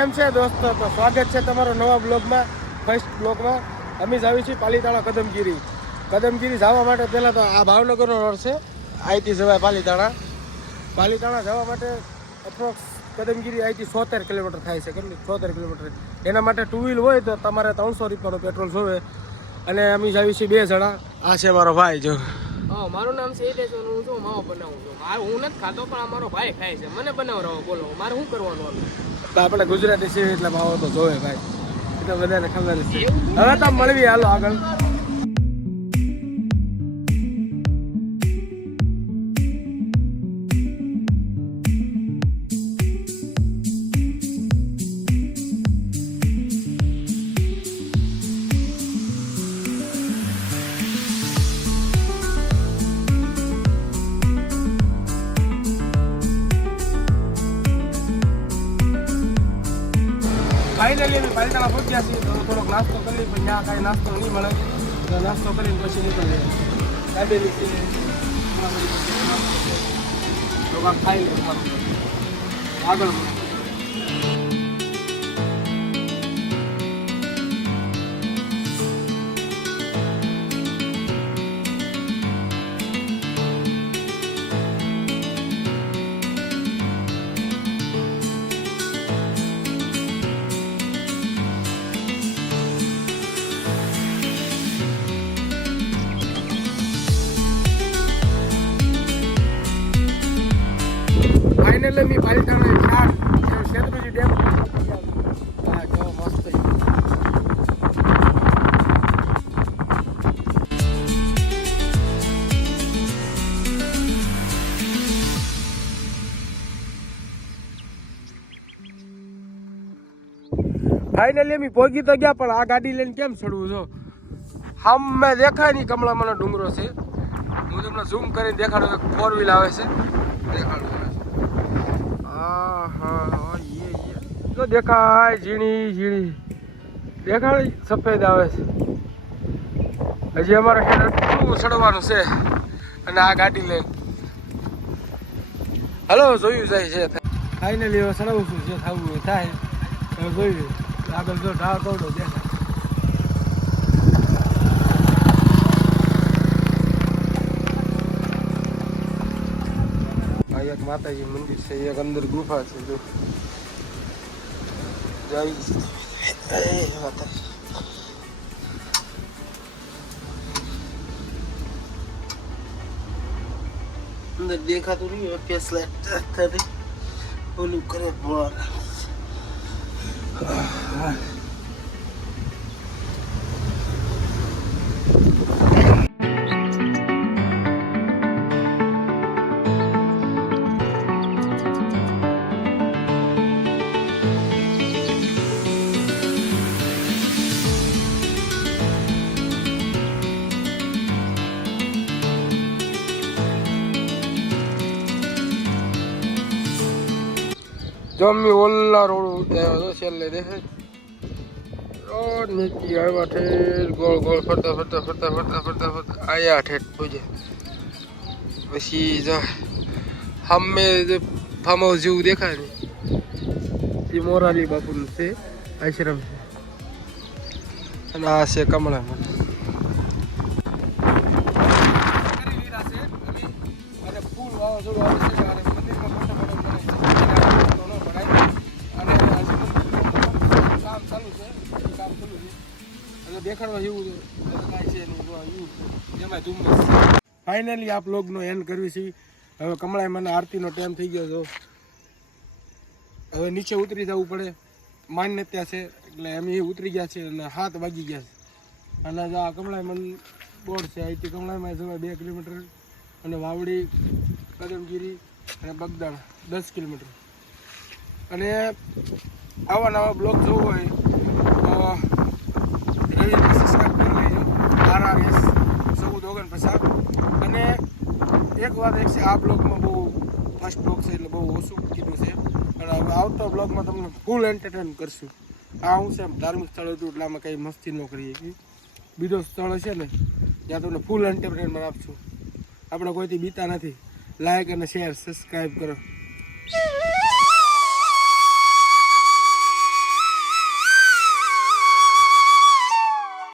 કેમ છે દોસ્તો? તો સ્વાગત છે તમારો નવા બ્લોગમાં ફર્સ્ટ બ્લોગમાં. અમે જ આવી છીએ પાલીતાણા કદમગીરી. કદમગીરી જવા માટે પહેલાં તો આ ભાવનગરનો રોડ છે અહીંથી જવાય પાલીતાણા. પાલીતાણા જવા માટે અપ્રોક્સ કદમગીરી અહીંથી સોતેર કિલોમીટર થાય છે કેટલી સોતેર કિલોમીટર. એના માટે ટુ વ્હીલ હોય તો તમારે ત્રણસો રૂપિયાનું પેટ્રોલ જોવે. અને અમે જ આવી છીએ બે જણા. આ છે મારો ભાઈ જો. હા મારું નામ છે હું શું માવો બનાવું છું. મારે હું નથી ખાતો પણ અમારો ભાઈ ખાય છે. મને બનાવરાવો બોલો. મારે શું કરવાનું તો આપણે ગુજરાતી છીએ એટલે માવો તો જોવે ભાઈ. એ તો બધાને ખબર છે. હવે તો મળવી હાલો આગળ. ફાઇનલી અમે પાલિતાણા પહોંચ્યા છીએ. તો થોડોક નાસ્તો કરી પણ ત્યાં કાંઈ નાસ્તો નહીં મળે. તો નાસ્તો કરીને પછી નીકળીએ. કાંઈક ખાઈ લે આગળ ફાઇનલી मी પાલિતાણા ચાર શેત્રુજી ડેમ. હા જો મસ્ત અમે પહોંચી તો ગયા પણ આ ગાડી લઈને કેમ ચડવું છો? હમ મેં દેખાય નહીં કમળામાંનો ડુંગરો છે. હું તમને ઝૂમ કરીને દેખાડું એક ફોર વ્હીલ આવે છે. દેખાડું દેખાય, ઝીણી ઝીણી. દેખાય, સફેદ આવે છે. હજી અમારે થોડું ચડવાનું છે અને આ ગાડી લઈને. હલો, જોયું જાય છે. ફાઇનલી હવે સડવું છું જે થવું હોય થાય. હવે જોયું. આગળ જો ઢાળ કરડો દેખાય. એક માતાજી મંદિર છે, એક અંદર ગુફા છે, જો. જય જય માતાજી અંદર દેખાતું નહીં હોય ફેસ લાઈટ થતી ઓલું કરે બોર જો અમે ઓલા રોડ ઉતાર્યો હતો છેલ્લે દેખે રોડ નીચે આવ્યા ઠેર, ગોળ ગોળ ફરતા ફરતા ફરતા ફરતા ફરતા ફરતા આયા ઠેઠ પૂજે. પછી જો સામે જે ફાર્મ હાઉસ જેવું દેખાય ને, એ મોરારી બાપુનું છે, આશ્રમ છે. અને આ છે કમળામાં. અને ફૂલ વાવાઝોડું આવે દેખાડવા જેવું કાંઈ છે નહીં ફાઇનલી આ બ્લોગનો એન્ડ કરવી છે. હવે કમળાએ મને આરતીનો ટાઈમ થઈ ગયો હતો હવે નીચે ઉતરી જવું પડે. માન્યતા છે, એટલે એમ એ ઉતરી ગયા છે અને હાથ વાગી ગયા છે. અને આ આ કમળાઈ બોર્ડ છે, અહીંથી કમળામાં જવાય બે કિલોમીટર અને વાવડી, કદમગીરી અને બગદાણ દસ કિલોમીટર. અને આવા નવા બ્લોગ જોવો હોય રવિને સબસ્ક્રાઈબ ચૌદ ઓગણપચાસ અને એક વાત એક છે, આ બ્લોગમાં બહુ ફર્સ્ટ બ્લોગ છે, એટલે બહુ ઓછું કીધું છે. અને હવે આવતા બ્લોગમાં તમને ફૂલ એન્ટરટેન કરશું. આ હું છે ધાર્મિક સ્થળ હતું, એટલે આમાં કંઈ મસ્તી ન કરીએ બીજો સ્થળ છે ને, ત્યાં તમને ફૂલ એન્ટરટેનમેન્ટ આપશું. આપણે કોઈથી બીતા નથી. લાઈક અને શેર સબસ્ક્રાઈબ કરો.